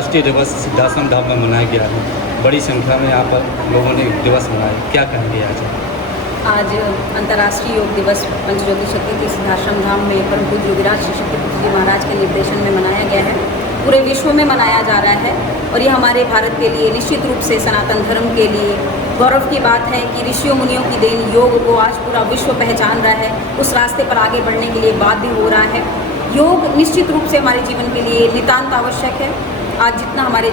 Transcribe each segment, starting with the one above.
अंतर्राष्ट्रीय दिवस सिद्धाश्रम धाम में मनाया गया है। बड़ी संख्या में यहाँ पर लोगों ने दिवस मनाया, क्या कहेंगे आज? आज अंतर्राष्ट्रीय योग दिवस पंचज्योति शक्तिपीठ सिद्धाश्रम धाम में परम पूज्य योगीराज श्री शक्तिपीठ जी महाराज के निर्देशन में मनाया गया है। पूरे विश्व में मनाया जा रहा है और ये हमारे भारत के लिए निश्चित रूप से सनातन धर्म के लिए गौरव की बात है कि ऋषियों मुनियों की देन योग को आज पूरा विश्व पहचान रहा है, उस रास्ते पर आगे बढ़ने के लिए बाध्य हो रहा है। योग निश्चित रूप से हमारे जीवन के लिए नितांत आवश्यक है। आज जितना हमारे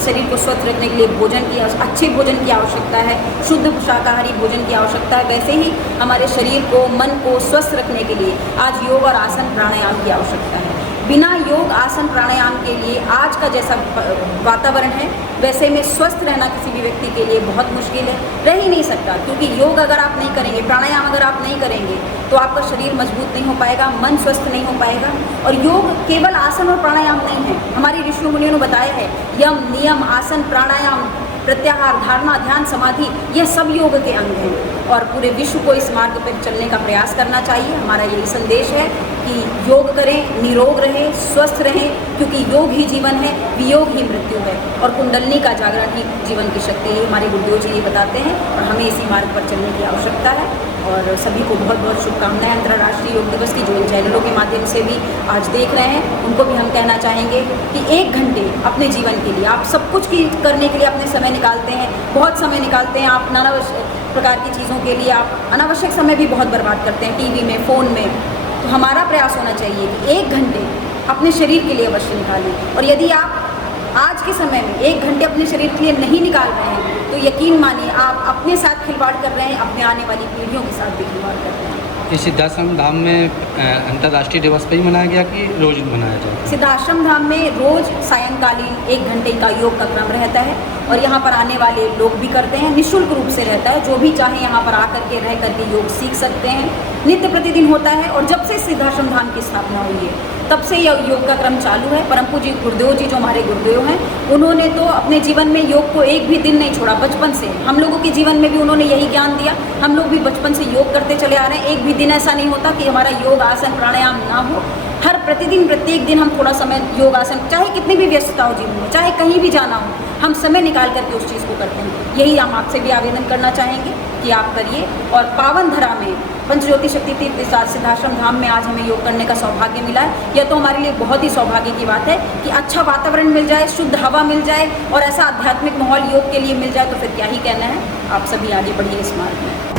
शरीर को स्वस्थ रखने के लिए भोजन की अच्छे भोजन की आवश्यकता है, शुद्ध शाकाहारी भोजन की आवश्यकता है, वैसे ही हमारे शरीर को मन को स्वस्थ रखने के लिए आज योग और आसन प्राणायाम की आवश्यकता है। बिना योग आसन प्राणायाम के लिए आज का जैसा वातावरण है वैसे में स्वस्थ रहना किसी भी व्यक्ति के लिए बहुत मुश्किल है, रह ही नहीं सकता। क्योंकि योग अगर आप नहीं करेंगे, प्राणायाम अगर आप नहीं करेंगे तो आपका शरीर मजबूत नहीं हो पाएगा, मन स्वस्थ नहीं हो पाएगा। और योग केवल आसन और प्राणायाम नहीं है, हमारे ऋषियों मुनियों ने बताया है यम नियम आसन प्राणायाम प्रत्याहार धारणा ध्यान समाधि ये सब योग के अंग हैं और पूरे विश्व को इस मार्ग पर चलने का प्रयास करना चाहिए। हमारा यही संदेश है कि योग करें, निरोग रहें, स्वस्थ रहें, क्योंकि योग ही जीवन है, वियोग ही मृत्यु है और कुंडलनी का जागरण ही जीवन की शक्ति है। हमारे गुरुदेव जी ये बताते हैं और हमें इसी मार्ग पर चलने की आवश्यकता है। और सभी को बहुत बहुत शुभकामनाएं अंतर्राष्ट्रीय योग दिवस की। जो इन चैनलों के माध्यम से भी आज देख रहे हैं उनको भी हम कहना चाहेंगे कि 1 घंटे अपने जीवन के लिए आप सब कुछ की करने के लिए अपने समय निकालते हैं, बहुत समय निकालते हैं, आप नाना प्रकार की चीज़ों के लिए आप अनावश्यक समय भी बहुत बर्बाद करते हैं टीवी में, फ़ोन में। तो हमारा प्रयास होना चाहिए कि 1 घंटे अपने शरीर के लिए अवश्य निकालें। और यदि आप आज के समय में 1 घंटे अपने शरीर के लिए नहीं निकाल रहे हैं तो यकीन मानिए आप अपने साथ खिलवाड़ कर रहे हैं, अपने आने वाली पीढ़ियों के साथ भी खिलवाड़ कर रहे हैं। इस सिद्धाश्रम धाम में अंतर्राष्ट्रीय दिवस पर ही मनाया गया कि रोज मनाया जाए? सिद्धाश्रम धाम में रोज सायंकालीन 1 घंटे का योग का क्रम रहता है और यहाँ पर आने वाले लोग भी करते हैं, निःशुल्क रूप से रहता है। जो भी चाहे यहाँ पर आकर के रह करके योग सीख सकते हैं। नित्य प्रतिदिन होता है और जब से सिद्धाश्रम धाम की स्थापना हुई है तब से यह योग का क्रम चालू है। परम पूज्य गुरुदेव जी जो हमारे गुरुदेव हैं उन्होंने तो अपने जीवन में योग को एक भी दिन नहीं छोड़ा। बचपन से हम लोगों के जीवन में भी उन्होंने यही ज्ञान दिया। हम लोग भी बचपन से योग करते चले आ रहे हैं। एक भी दिन ऐसा नहीं होता कि हमारा योग आसन प्राणायाम ना हो। हर प्रतिदिन प्रत्येक दिन हम थोड़ा समय योग आसन, चाहे कितनी भी व्यस्तता हो जीवन में, चाहे कहीं भी जाना हो, हम समय निकाल करके उस चीज़ को करते हैं। यही हम आपसे भी आवेदन करना चाहेंगे कि आप करिए। और पावन धरा में पंचज्योति शक्तिपीठ सिद्धाश्रम धाम में आज हमें योग करने का सौभाग्य मिला है। यह तो हमारे लिए बहुत ही सौभाग्य की बात है कि अच्छा वातावरण मिल जाए, शुद्ध हवा मिल जाए और ऐसा आध्यात्मिक माहौल योग के लिए मिल जाए तो फिर क्या ही कहना है। आप सभी आगे बढ़िए इस मार्ग में।